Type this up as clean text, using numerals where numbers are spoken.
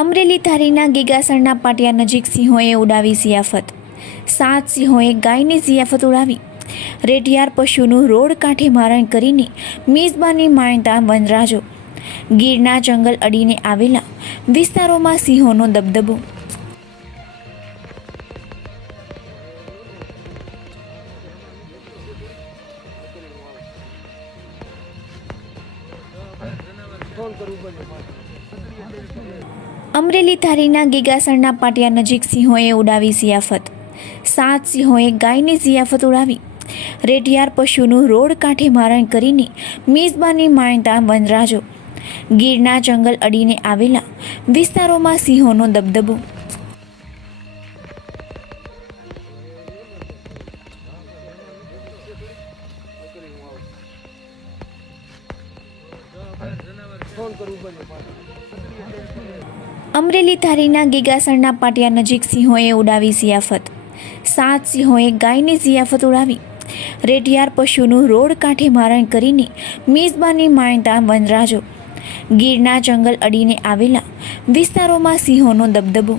અમરેલી ધારીના ગીગાસણના પાટિયા નજીક સિંહોએ ઉડાવી જિયાફત। 7 સિંહોએ ગાયની જિયાફત ઉડાવી। રેઢિયાર પશુનું રોડ કાંઠે મારણ કરીને મિજબાની માણતા વનરાજો। ગીરના જંગલ અડીને આવેલા વિસ્તારોમાં સિંહોનો દબદબો। અમરેલી ધારીના ગીગાસણના પાટિયા નજીક સિંહોએ ઉડાવી જિયાફત। 7 સિંહોએ ગાયની જિયાફત ઉડાવી। રેઢિયાર પશુનું રોડ કાંઠે મારણ કરીને મિજબાની માણતા વનરાજો। ગીરના જંગલ અડીને આવેલા વિસ્તારોમાં સિંહોનો દબદબો। અમરેલી ધારીના ગીગાસણના પાટિયા નજીક સિંહોએ ઉડાવી જિયાફત। 7 સિંહોએ ગાયની જિયાફત ઉડાવી। રેઢિયાર પશુનું રોડ કાંઠે મારણ કરીને મિજબાની માણતા વનરાજો। ગીરના જંગલ અડીને આવેલા વિસ્તારોમાં સિંહોનો દબદબો।